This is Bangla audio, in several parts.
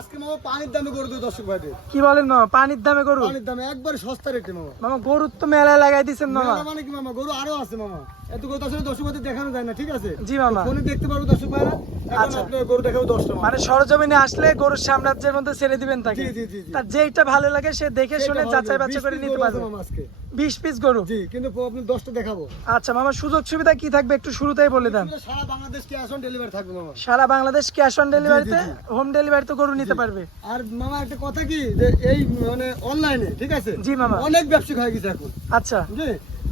আজকে মামা পানির দামে গরু দেবো দর্শক ভাইদের। কি বলেন মামা? পানির দামে গরু? পানির দামে একবার সস্তা রেটে মামা। মামা গরুর তো মেলায় লাগাই দিচ্ছেন মামা। মানে কি মামা? গরু আরও আছে মামা। এত গরু আসলে দর্শক দেখানো যায় না ঠিক আছে? জি মামা। ফোনে দেখতে পারব দর্শক ভাইরা। এখন আচ্ছা। মানে সরজমিনে আসলে গরুর সাম্রাজ্যের মধ্যে ছেড়ে দিবেন তাকে? জি, জি, জি, জি। তার যেইটা ভালো লাগে সে দেখে শুনে যাচাই। বাছাই করে নিতে পারবে। বিশ পিস গরু? জি কিন্তু আপনি দশটা দেখাবো। আচ্ছা মামা সুযোগ সুবিধা কি থাকবে একটু শুরুতেই বলে দেন। সারা বাংলাদেশ ক্যাশ অন ডেলিভারি থাকবে মামা। সারা বাংলাদেশ ক্যাশ অন ডেলিভারিতে হোম ডেলিভারিতে গরু নিতে পারবে। আর মামা একটা কথা কি? যে এই মানে অনলাইনে ঠিক আছে? জি মামা। অনেক ব্যবসা হয়ে গেছে এখন। আচ্ছা। জি।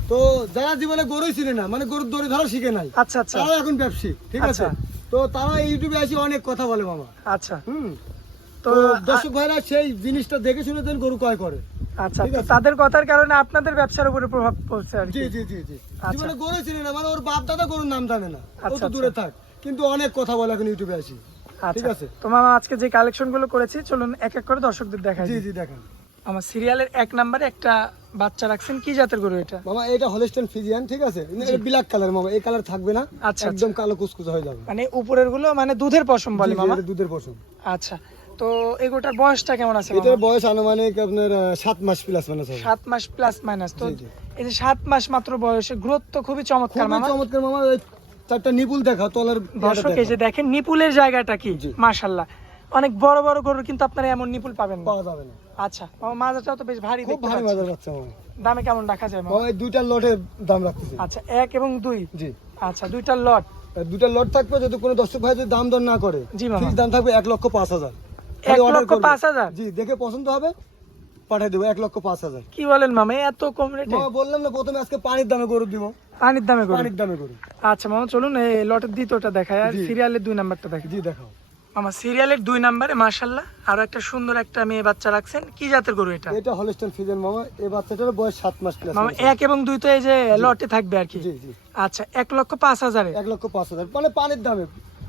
তো যারা জীবনে গরুই ছিল না মানে গরুর দড়ি ধরা শিখে নাই আচ্ছা আচ্ছা। তারাও এখন ব্যবসী ঠিক আছে? আচ্ছা। তো তারা ইউটিউবে এসে অনেক কথা বলে মামা। আচ্ছা। হুম? তো দর্শক ভাইরা সেই জিনিসটা দেখে শুনে দেন গরু ক্রয় করে আচ্ছা। তাদের কথার কারণে আপনাদের ব্যবসার উপরে প্রভাব পড়ছে আর জি জি জি জি। আচ্ছা। জীবনে গরু ছিল না মানে ওর বাপ দাদা গরুর নাম জানে না ও আচ্ছা, তো দূরে থাক কিন্তু অনেক কথা বলে এখন ইউটিউবে আসি ঠিক আছে? তো মামা আজকে যে কালেকশনগুলো করেছি চলুন এক এক করে দর্শকদের দেখাই জি জি দেখেন। আমার সিরিয়ালের এক নম্বরে একটা বাচ্চা রাখছেন কি জাতের গরু এটা? মামা এটা হলস্টেন ফিজিয়ান ঠিক আছে? এটা ব্ল্যাক কালার মামা এই কালার থাকবে না আচ্ছা, একদম কালো কুচকুচে হয়ে যাবে। মানে উপরেরগুলো মানে দুধের পশম বলে মামা দুধের পশম। আচ্ছা তো এগোটার বয়সটা কেমন আছে এটার বয়স আনুমানিক আপনার সাত মাস প্লাস মানে হবে। সাত মাস প্লাস মাইনাস তো। এই যে সাত মাস মাত্র বয়সে গ্রোথ তো খুবই চমৎকার খুবই মামা। চমৎকার মামা চারটা নিপুল দেখা তলার দর্শক এই যে দেখেন নিপুলের জায়গাটা কি? জি। মাশাল্লাহ। অনেক বড় বড় গরুর কিন্তু আপনারা এমন নিপুল পাবেন পাওয়া যাবে না। আচ্ছা মাজাটাও তো বেশ ভারী খুব ভারী। বাজার যাচ্ছে মামা দামে কেমন রাখা যায় এই দুইটার লটের দাম রাখতেছে। আচ্ছা এক এবং দুই? জি। আচ্ছা দুইটার লট। দুইটা লট থাকবে যদি কোনো দর্শক ভাই যদি দাম দর না করে জি মামা। ফিক্স দাম থাকবে এক লক্ষ পাঁচ হাজার। এক লক্ষ। পাঁচ হাজার? জি দেখে পছন্দ হবে পাঠিয়ে দেবো এক লক্ষ পাঁচ হাজার। কি বলেন মামা এত কম রেটে? বললাম না প্রথমে আজকে পানির দামে গরু দিব। পানির দামে গরু? পানির দামে গরু। আচ্ছা মামা চলুন এই লটের দ্বিতীয়টা দেখায় আর সিরিয়ালের দুই নাম্বারটা দেখাই। জি দেখাও। মামা সিরিয়ালের দুই নাম্বারে মাশাল্লাহ আরও একটা সুন্দর একটা মেয়ে বাচ্চা রাখছেন। কি জাতের গরু এটা? এটা হলস্টেন ফিজেন মামা এই বাচ্চাটার বয়স সাত মাস প্লাস মামা এক এবং দুই তো এই যে লটে থাকবে আর কি? জি জি। আচ্ছা এক লক্ষ পাঁচ হাজারে? এক লক্ষ পাঁচ হাজার। মানে পানির দামে।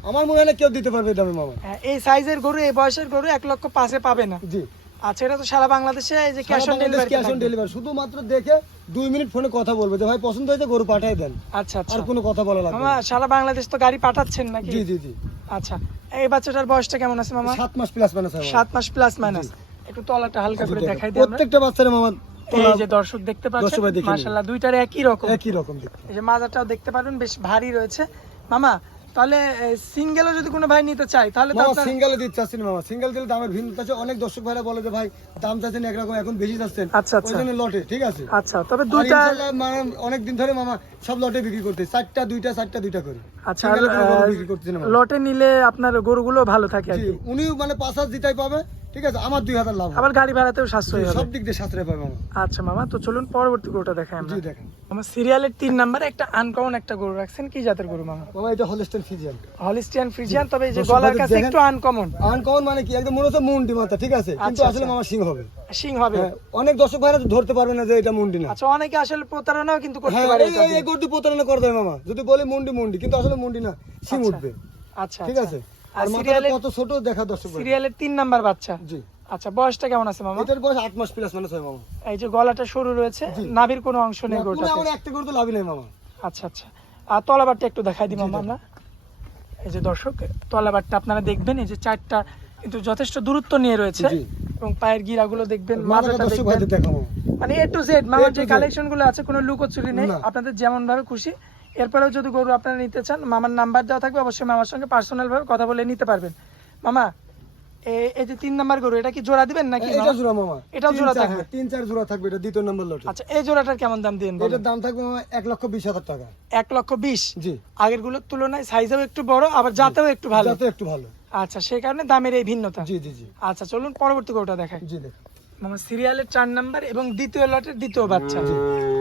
আমার মনে হয় না কেউ দিতে পারবে দামে মামা। হ্যাঁ, এই সাইজের গরু এই বয়সের গরু এক লক্ষ পাঁচে পাবে না। জি। আচ্ছা এটা তো সারা বাংলাদেশে এই যে cash on delivery cash on delivery শুধুমাত্র দেখে মিনিট ফোনে কথা বলবে যে ভাই পছন্দ হয়েছে গরু পাঠিয়ে দেন। আচ্ছা আচ্ছা। আর কোনো কথা বলা লাগবে না। সারা বাংলাদেশ তো গাড়ি পাঠাচ্ছেন নাকি? জি জি জি। আচ্ছা এই বাচ্চাটার বয়সটা কেমন আছে মামা? সাত মাস প্লাস স্যার সাত মাস প্লাস মাইনাস একটু তলাটা হালকা করে দেখাই দিই প্রত্যেকটা বাচ্চারা মামা এই যে দর্শক দেখতে পাচ্ছেন। মাশাআল্লাহ দুইটার একই রকম। একই রকম দেখতে। এই যে মাজাটাও দেখতে পারবেন বেশ ভারী রয়েছে। মামা তাহলে সিঙ্গেলও যদি কোনো ভাই নিতে চায় তাহলে মামা আপনার দিতে চাচ্ছেন মামা। সিঙ্গেল দিলে দামের ভিন্নতা আছে। অনেক দর্শক ভাইরা বলে যে ভাই দাম চাচ্ছেন একরকম এখন বেশি চাচ্ছেন। আচ্ছা, আচ্ছা। ওই জন্য লটে ঠিক আছে? আচ্ছা তবে দুইটা অনেক দিন ধরে মামা সব লটে বিক্রি করতে চারটা দুইটা চারটা দুইটা করে। আচ্ছা লটে নিলে আপনার গরুগুলো ভালো থাকে উনিও মানে পাঁচ হাজার দিতেই পাবে ঠিক আছে আমার দুই হাজার লাভ আবার গাড়ি ভাড়াতেও সাশ্রয়ী হবে। সব দিক দিয়ে সাশ্রয় পাবে আচ্ছা মামা তো চলুন পরবর্তী গরুটা দেখাই আমরা। জি দেখেন। আমার সিরিয়ালের তিন নাম্বারে একটা আনকমন একটা গরু রাখছেন। কি জাতের গরু মামা? মামা এটা হলস্টেন ফিজিয়ান হলিস্টিয়ান ফ্রিজিয়ান তবে এই যে গলার কাছে একটু আনকমন আনকমন মানে কি? একদম মনে হচ্ছে মুন্ডি মাথা ঠিক আছে? কিন্তু আচ্ছা, আসলে আচ্ছা। মামা সিং হবে। সিং হবে। হ্যাঁ, অনেক দর্শক ভাইরা ধরতে পারবে না যে এটা মুন্ডি না। আচ্ছা অনেকে আসলে প্রতারণাও কিন্তু করতে হ্যাঁ পারে এই- গরুটি প্রতারণা করে দেয় মামা। যদি বলে মুন্ডি মুন্ডি কিন্তু আসলে মুন্ডি না সিং আচ্ছা। উঠবে। আচ্ছা ঠিক। আছে? আর আর সিরিয়ালের কত ছোট দেখা দর্শক সিরিয়ালের তিন নাম্বার বাচ্চা। জি। আচ্ছা বয়সটা কেমন আছে মামা? এটার বয়স আট মাস প্লাস মানে ছয় মামা। এই যে গলাটা সরু রয়েছে নাভির কোনো অংশ নেই না, পুরো আমার একটা গরু লাভই নেই মামা। আচ্ছা আচ্ছা। আর তলাবারটা একটু দেখাই দিই মামা আমরা। এই যে দর্শক তলাবারটা আপনারা দেখবেন এই যে চারটা কিন্তু যথেষ্ট দূরত্ব নিয়ে রয়েছে। এবং পায়ের গিরাগুলো দেখবেন মাথাটা মাথাটা দেখবেন। মানে এ টু জেড মামার যে Z। কালেকশনগুলো আছে কোনো লুকোচুরি নেই। আপনাদের যেমন ভাবে খুশি এরপরেও যদি গরু আপনারা নিতে চান মামার নাম্বার দেওয়া থাকবে অবশ্যই মামার সঙ্গে পার্সোনাল ভাবে কথা বলে নিতে পারবেন। মামা এই যে তিন নাম্বার গরু এটা কি জোড়া দিবেন নাকি এটা জোড়া মামা। এটাও জোড়া থাকবে? তিন চার জোড়া থাকবে এটা দ্বিতীয় নম্বর লটে আচ্ছা এই জোড়াটার কেমন দাম দিন এটার দাম থাকবে মামা এক লক্ষ বিশ হাজার টাকা। এক লক্ষ বিশ? জি। আগেরগুলোর তুলনায় সাইজেও একটু বড় আবার জাতেও একটু ভালো। যাতে একটু ভালো। আচ্ছা সেই কারণে দামের এই ভিন্নতা। জি জি জি। আচ্ছা চলুন পরবর্তী গরুটা দেখাই। জি দেখ মামা সিরিয়ালের চার নাম্বার এবং দ্বিতীয় লটের দ্বিতীয় বাচ্চা।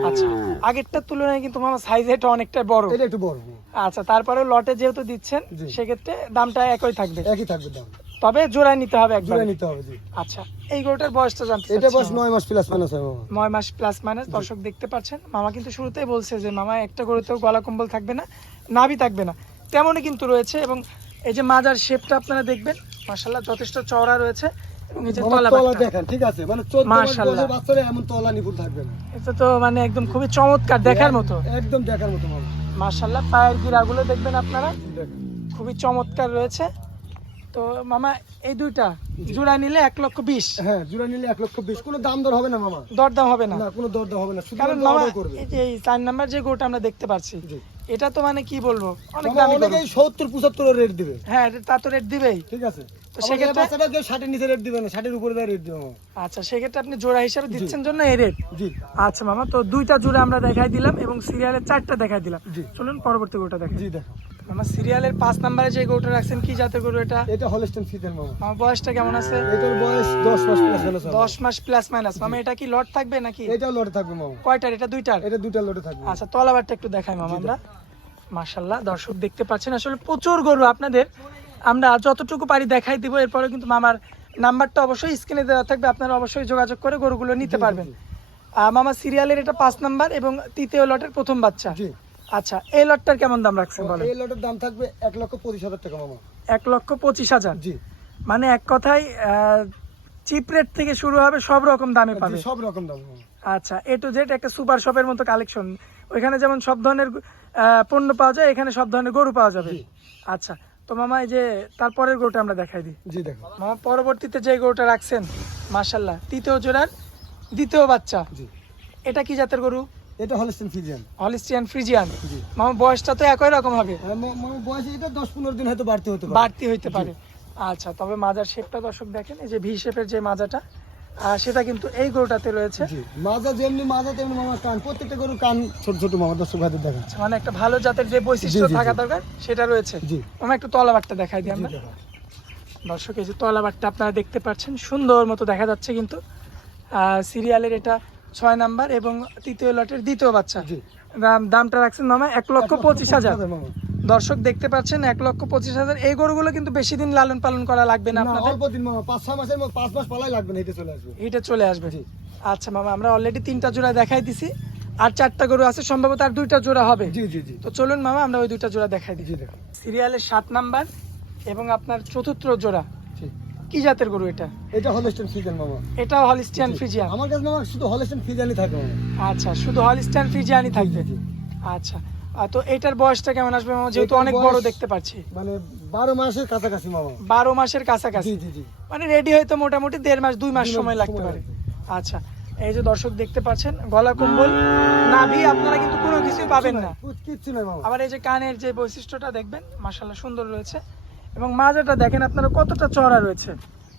আচ্ছা আগেরটার তুলনায় কিন্তু মামা সাইজ এটা অনেকটা বড়। এটা একটু বড়। আচ্ছা তারপরে লটে যেহেতু দিচ্ছেন সেক্ষেত্রে দামটা একই থাকবে। একই থাকবে দাম। তবে জোড়ায় নিতে হবে একবার। জোড়া নিতে হবে জি। আচ্ছা এই গরুটার বয়সটা জানতে এটা বয়স মামা। নয় মাস প্লাস মাইনাস হয় মামা। নয় মাস প্লাস মাইনাস দর্শক দেখতে পাচ্ছেন মামা কিন্তু শুরুতেই বলছে যে মামা একটা গরুতেও গলা কম্বল থাকবে না নাভি থাকবে না। তেমনই কিন্তু রয়েছে এবং এই যে মাজার শেপটা আপনারা দেখবেন মাশাল্লাহ যথেষ্ট চওড়া রয়েছে। তলা তলা দেখেন ঠিক আছে? মানে চোদ্দ মাস মাশাআল্লাহ। বয়সের বাচ্চারা এমন তলা নিপুণ থাকবে না। এটা তো মানে একদম খুবই চমৎকার দেখার মতো। একদম দেখার মতো মাশাল্লাহ পায়ের গিরাগুলো দেখবেন আপনারা। খুবই চমৎকার রয়েছে। তো মামা এই দুইটা জোড়া নিলে এক লক্ষ বিশ। হ্যাঁ জোড়া নিলে এক লক্ষ বিশ। কোনো দাম দর হবে না মামা। দরদাম হবে না। কোনো হবে না। কারণ মামা এই চার নাম্বার যে গরুটা আমরা দেখতে পাচ্ছি এটা তো মানে কি বলব? অনেক দামি অনেকেই সত্তর পঁচাত্তর রেট দিবে। হ্যাঁ তা তো রেট দিবেই। ঠিক আছে? আচ্ছা সেক্ষেত্রে আপনি জোড়া হিসাবে দিচ্ছেন জন্য এই রেট জি। আচ্ছা মামা তো দুইটা জোড়া আমরা দেখাই দিলাম এবং সিরিয়ালের চারটা দেখাই দিলাম। চলুন পরবর্তী জি দেখো। সিরিয়ালের পাঁচ নাম্বারে যে গরুটা রাখছেন কি জাতের গরু এটা? এটা হলস্টেন মামা। আমার বয়সটা কেমন আছে? এটার বয়স দশ মাস প্লাস মাস প্লাস মাইনাস মামা এটা কি লট থাকবে নাকি? লটে থাকবে মামা। কয়টার? এটা দুইটার? এটা দুটা লটে থাকবে। আচ্ছা তলাবারটা একটু দেখাই মামা আমরা। দর্শক দেখতে পাচ্ছেন আসলে প্রচুর গরু আপনাদের। আমরা যতটুকু পারি দেখাই দিব এরপরে কিন্তু মামার নাম্বারটা অবশ্যই স্ক্রিনে দেওয়া থাকবে আপনারা অবশ্যই যোগাযোগ করে গরুগুলো নিতে পারবেন। মামা সিরিয়ালের এটা পাঁচ নাম্বার এবং তৃতীয় লটের প্রথম বাচ্চা। জি। আচ্ছা এই লটটার কেমন দাম রাখছেন বলেন? এই লটের দাম থাকবে এক লক্ষ পঁচিশ হাজার টাকা মামা। এক লক্ষ পঁচিশ হাজার? জি। মানে এক কথায় চিপ রেট থেকে শুরু হবে সব রকম দামে পাবে। সব রকম দাম আচ্ছা এ টু জেড একটা সুপার শপের মতো কালেকশন। ওইখানে যেমন সব ধরনের পণ্য পাওয়া যায় এখানে সব ধরনের গরু পাওয়া যাবে। আচ্ছা তো মামা এই যে তারপরের গরুটা আমরা দেখাই দিই। জি দেখো। মামা পরবর্তীতে যে গরুটা রাখছেন মাশাল্লাহ তৃতীয় জোড়ার দ্বিতীয় বাচ্চা জি। এটা কি জাতের গরু? এটা হলিস্টিন ফ্রিজিয়ান হলিস্টিয়ান ফ্রিজিয়ান জি। মামা বয়সটা তো একই রকম হবে। হ্যাঁ, মামা বয়স এটা দশ পনেরো দিন হয়তো বাড়তে হতে পারে। বাড়তি হইতে পারে। আচ্ছা তবে মাজার শেপটা দর্শক দেখেন এই যে ভি শেপের যে মাজাটা সেটা কিন্তু এই গরুটাতে রয়েছে। মাজা যেমনি মাজা তেমনি মামা কান। প্রত্যেকটা গরু কান ছোট ছোট মামা দর্শক ভাইদের দেখা মানে একটা ভালো জাতের যে বৈশিষ্ট্য থাকা দরকার সেটা রয়েছে। জি। আমরা একটু তলাবারটা দেখাই দিই আমরা। দর্শক এই যে তলাবারটা আপনারা দেখতে পাচ্ছেন সুন্দর মতো দেখা যাচ্ছে কিন্তু। আহ, সিরিয়ালের এটা ছয় নাম্বার এবং তৃতীয় লটের দ্বিতীয় বাচ্চা। দামটা রাখছেন মামা এক লক্ষ পঁচিশ হাজার মামা। দর্শক দেখতে পাচ্ছেন এক লক্ষ পঁচিশ হাজার। এই গরুগুলো কিন্তু বেশি দিন লালন পালন করা লাগবে না আপনাদের? অল্প দিন মামা পাঁচ ছয় মাসের পাঁচ মাস পালাই লাগবে না হেঁটে চলে আসবে। এটা চলে আসবে জি। আচ্ছা মামা আমরা অলরেডি তিনটা জোড়া দেখাই দিছি। আর চারটা গরু আছে সম্ভবত আর দুইটা জোড়া হবে। জি জি জি। তো চলুন মামা আমরা ওই দুইটা জোড়া দেখাই জি সিরিয়ালের সাত নাম্বার এবং আপনার চতুর্থ জোড়া। কি জাতের গরু এটা? এটা হলস্টেন ফিজিয়ান মামা। এটাও হলিস্টিয়ান। ফ্রিজিয়ান আমার কাছে মামা শুধু হলস্টেন ফিজিয়ানই থাকে আচ্ছা শুধু হলিস্টিয়ান ফ্রিজিয়ানই থাকবে। আচ্ছা। তো এটার বয়সটা কেমন আসবে মামা? যেহেতু অনেক বড় দেখতে পাচ্ছি। মানে বারো মাসের কাছাকাছি মামা। বারো মাসের কাছাকাছি। জি জি জি। মানে রেডি হয়তো মোটামুটি দেড় মাস দুই মাস সময় লাগতে পারে। আচ্ছা এই যে দর্শক দেখতে পাচ্ছেন গলা কম্বল নাভি আপনারা কিন্তু কোনো কিছুই পাবেন না। কিচ্ছু- মামা। আবার এই যে কানের যে বৈশিষ্ট্যটা দেখবেন মাশাল্লাহ সুন্দর রয়েছে। এবং মাজাটা দেখেন আপনারা কতটা চড়া রয়েছে।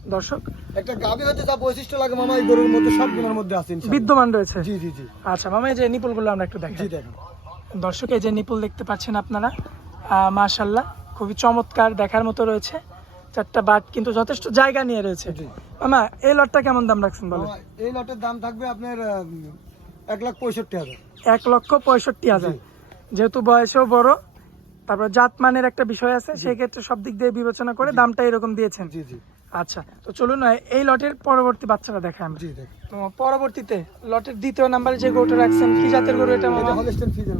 দর্শক একটা গাভী হতে যা বৈশিষ্ট্য লাগে মামা এই গরুর মধ্যে সব গুণের মধ্যে আছে বিদ্যমান রয়েছে। জি জি জি। আচ্ছা মামা এই যে নিপুলগুলো আমরা একটু জি দেখাই। দেখো দর্শক এই যে নিপুল দেখতে পাচ্ছেন আপনারা মাশাল্লাহ খুবই চমৎকার দেখার মতো রয়েছে। চারটা বাট কিন্তু যথেষ্ট জায়গা নিয়ে রয়েছে। মামা এই লটটা কেমন দাম রাখছেন বলেন? এই লটের দাম থাকবে আপনার এক লাখ পঁয়ষট্টি হাজার। এক লক্ষ পঁয়ষট্টি হাজার। যেহেতু বয়সেও বড় তারপর জাতমানের একটা বিষয় আছে সেই ক্ষেত্রে সব দিক দিয়ে বিবেচনা করে দামটা এরকম দিয়েছেন। জি জি। আচ্ছা তো চলুন এই লটের পরবর্তী বাচ্চাটা দেখাই আমরা। জি দেখো। তো পরবর্তীতে লটের দ্বিতীয় নাম্বারে যে গরুটা রাখছেন কি জাতের গরু এটা এটা মামা। হলস্টেন ফিজিয়ান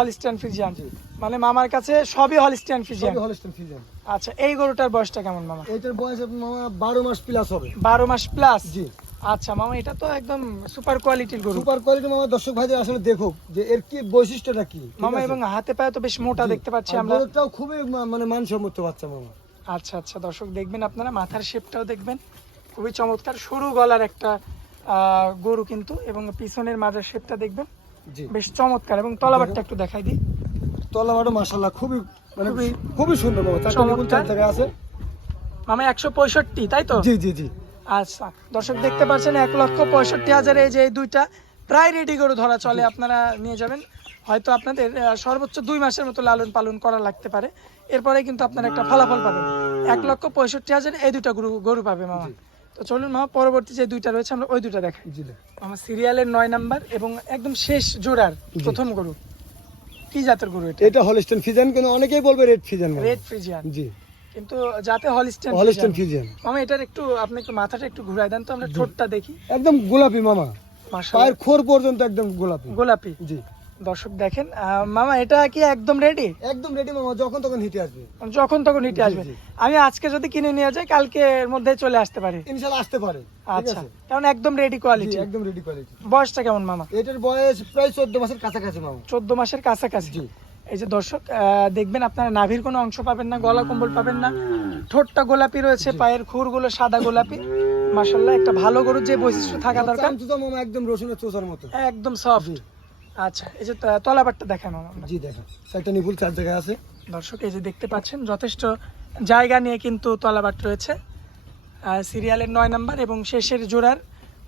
হলিস্টিয়ান ফ্রিজিয়ান জি। মানে মামার কাছে সবই হলিস্টিয়ান ফ্রিজিয়ান সবই হলস্টেন ফিজিয়ান আচ্ছা এই গরুটার বয়সটা কেমন মামা? এটার বয়স মামা বারো মাস প্লাস হবে। বারো মাস প্লাস জি। আচ্ছা মামা এটা তো একদম সুপার কোয়ালিটির গরু। সুপার কোয়ালিটি মামা দর্শক ভাইদের আসলে দেখুক যে এর কি বৈশিষ্ট্যটা কি। মামা এবং হাতে পায়ে তো বেশ মোটা দেখতে পাচ্ছি আমরা। গরুটাও খুবই মানে মানসম্মত বাচ্চা মামা। আচ্ছা আচ্ছা দর্শক দেখবেন আপনারা মাথার শেপটাও দেখবেন। খুবই চমৎকার সরু গলার একটা গরু কিন্তু এবং পিছনের মাজার শেপটা দেখবেন। বেশ চমৎকার এবং তলাবারটা একটু দেখাই দিই। তলাবাটো মাশাল্লাহ খুবই মানে খুবই- খুবই সুন্দর। জায়গায় আছে। মামা একশো পঁয়ষট্টি তাই তো? জি জি জি। আচ্ছা দর্শক দেখতে পাচ্ছেন এক লক্ষ পঁয়ষট্টি হাজারে এই যে এই দুইটা প্রায় রেডি গরু ধরা চলে আপনারা নিয়ে যাবেন। হয়তো আপনাদের সর্বোচ্চ দুই মাসের মতো লালন পালন করা লাগতে পারে। এরপরে কিন্তু আপনারা একটা ফলাফল পাবেন। এক লক্ষ পঁয়ষট্টি হাজার এই দুইটা গরু গরু পাবে মামা। তো চলুন মামা পরবর্তী যে দুইটা রয়েছে আমরা ওই দুটা দেখাই। আমার সিরিয়ালের নয় নাম্বার এবং একদম শেষ জোড়ার প্রথম গরু। কি জাতের গরু এটা? এটা হলস্টেন ফিজিয়ান কিন্তু অনেকেই বলবে রেড ফিজিয়ান রেড ফ্রিজিয়ান জি। কিন্তু যাতে হলিস্টেন হলস্টেন ফিজিয়ান মামা এটার একটু আপনি একটু মাথাটা একটু ঘুরাই দেন তো আমরা ঠোঁটটা দেখি। একদম গোলাপি মামা। পায়ের খোর পর্যন্ত একদম গোলাপি। গোলাপি। জি। দর্শক দেখেন মামা এটা কি একদম রেডি একদম রেডি মামা যখন তখন হিটে আসবে। যখন তখন হিটে আসবে। আমি আজকে যদি কিনে নিয়ে যাই কালকে মধ্যে চলে আসতে পারি। ইনশাআল্লাহ আসতে পারে আচ্ছা কারণ একদম রেডি কোয়ালিটি একদম রেডি কোয়ালিটি বয়সটা কেমন মামা? এটার বয়স প্রায় চোদ্দ মাসের কাছাকাছি মামা। চোদ্দ মাসের কাছাকাছি। জি। এই যে দর্শক দেখবেন আপনারা নাভির কোনো অংশ পাবেন না গলা কম্বল পাবেন না। ঠোঁটটা গোলাপি রয়েছে পায়ের খুরগুলো সাদা গোলাপি। মাসাল্লাহ একটা ভালো গরুর যে বৈশিষ্ট্য থাকা দরকার। একদম রসুনের চোষার মতো। একদম সফট আচ্ছা এই যে তলাবারটা দেখানো জি দেখেন। চারটা নিপুল চার জায়গায় আছে। দর্শক এই যে দেখতে পাচ্ছেন যথেষ্ট জায়গা নিয়ে কিন্তু তলাবাট রয়েছে। সিরিয়ালের নয় নাম্বার এবং শেষের জোড়ার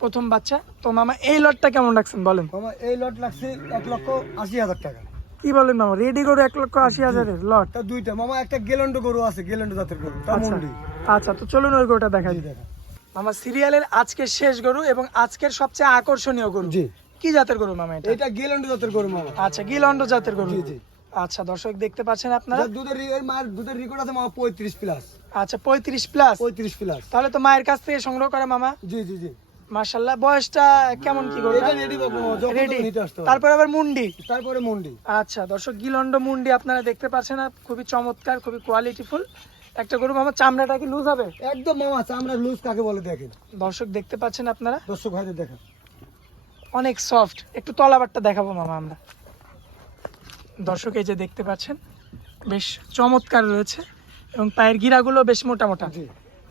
প্রথম বাচ্চা। তো মামা এই লটটা কেমন রাখছেন বলেন? মামা এই লট লাগছে এক লক্ষ আশি হাজার টাকা। কি বলেন মামা রেডি গরু এক লক্ষ আশি হাজারের লট। দুইটা। মামা একটা গেলন্ড গরু আছে গেলন্ড জাতের গরু আচ্ছা। আচ্ছা তো চলুন ওই গরুটা দেখা জি দেখেন। মামা সিরিয়ালের আজকের শেষ গরু এবং আজকের সবচেয়ে আকর্ষণীয় গরু। জি। কি জাতের গরু মামা এটা? এটা গেলন্ড জাতের গরু মামা। আচ্ছা গিলন্ড জাতের গরু। জি জি। আচ্ছা দর্শক দেখতে পাচ্ছেন আপনারা? দুধের এর মায়ের দুধের রেকর্ড আছে মামা পঁয়ত্রিশ প্লাস আচ্ছা পঁয়ত্রিশ প্লাস পঁয়ত্রিশ প্লাস তাহলে তো মায়ের কাছ থেকে সংগ্রহ করা মামা। জি জি জি। মাশাল্লাহ বয়সটা কেমন কি গরু এটা রেডি বাবু যখন নিতে আসতে। তারপর আবার মুন্ডি। তারপরে মুন্ডি। আচ্ছা দর্শক গিলন্ড মুন্ডি আপনারা দেখতে পাচ্ছেন খুবই চমৎকার খুবই কোয়ালিটিফুল একটা গরু মামা চামড়াটা কি লুজ হবে? একদম মামা চামড়া লুজ কাকে বলে দেখেন? দর্শক দেখতে পাচ্ছেন আপনারা? দর্শক ভাইদের দেখেন। অনেক সফট একটু তলাবারটা দেখাবো মামা আমরা। দর্শক এই যে দেখতে পাচ্ছেন বেশ চমৎকার রয়েছে এবং পায়ের গিরাগুলো বেশ মোটা মোটা। জি।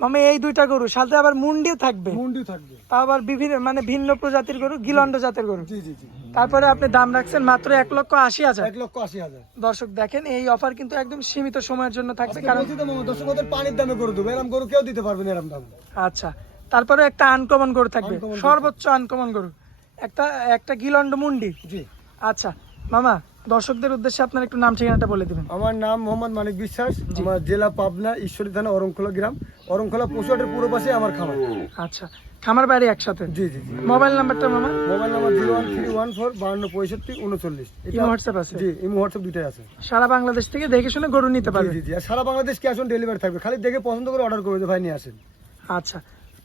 মামা এই দুইটা গরু সাথে আবার মুন্ডিও থাকবে। মুন্ডি থাকবে। তা আবার বিভিন্ন মানে ভিন্ন প্রজাতির গরু গিলন্ড জাতের গরু। জি জি জি। তারপরে আপনি দাম রাখছেন মাত্র এক লক্ষ আশি হাজার। এক লক্ষ আশি হাজার। দর্শক দেখেন এই অফার কিন্তু একদম সীমিত সময়ের জন্য থাকছে কারণ দর্শক ওদের পানির দামে গরু দেবো। এরকম গরু কেউ দিতে পারবে না এরকম দাম। আচ্ছা তারপরে একটা আনকমন গরু থাকবে সর্বোচ্চ আনকমন গরু। একটা একটা গিলন্ড মুন্ডি। জি। আচ্ছা মামা দর্শকদের উদ্দেশ্যে আপনার একটু নাম ঠিকানাটা বলে দিবেন। আমার নাম মোহাম্মদ মানিক বিশ্বাস আমার জেলা পাবনা ঈশ্বরী থানা অরংখোলা গ্রাম। অরংখোলা পশুহাটের পুরো পাশে আমার খামার। আচ্ছা খামার বাড়ি একসাথে? জি জি জি। মোবাইল নাম্বারটা মামা? Mobile number zero one three one four বাহান্ন পঁয়ষট্টি উনচল্লিশ। ইমো হোয়াটসঅ্যাপ আছে? জি ইমো হোয়াটসঅ্যাপ দুটাই আছে। সারা বাংলাদেশ থেকে দেখে শুনে গরু নিতে জি পারবে? জি জি। আর সারা বাংলাদেশ ক্যাশ অন ডেলিভারি থাকবে? খালি দেখে পছন্দ করে অর্ডার করবে ভাই নিয়ে আসেন। আচ্ছা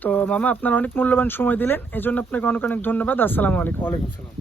তো মামা আপনার অনেক মূল্যবান সময় দিলেন। এই জন্য আপনাকে অনেক অনেক ধন্যবাদ। আসসালামু আলাইকুম। ওয়ালাইকুম সালাম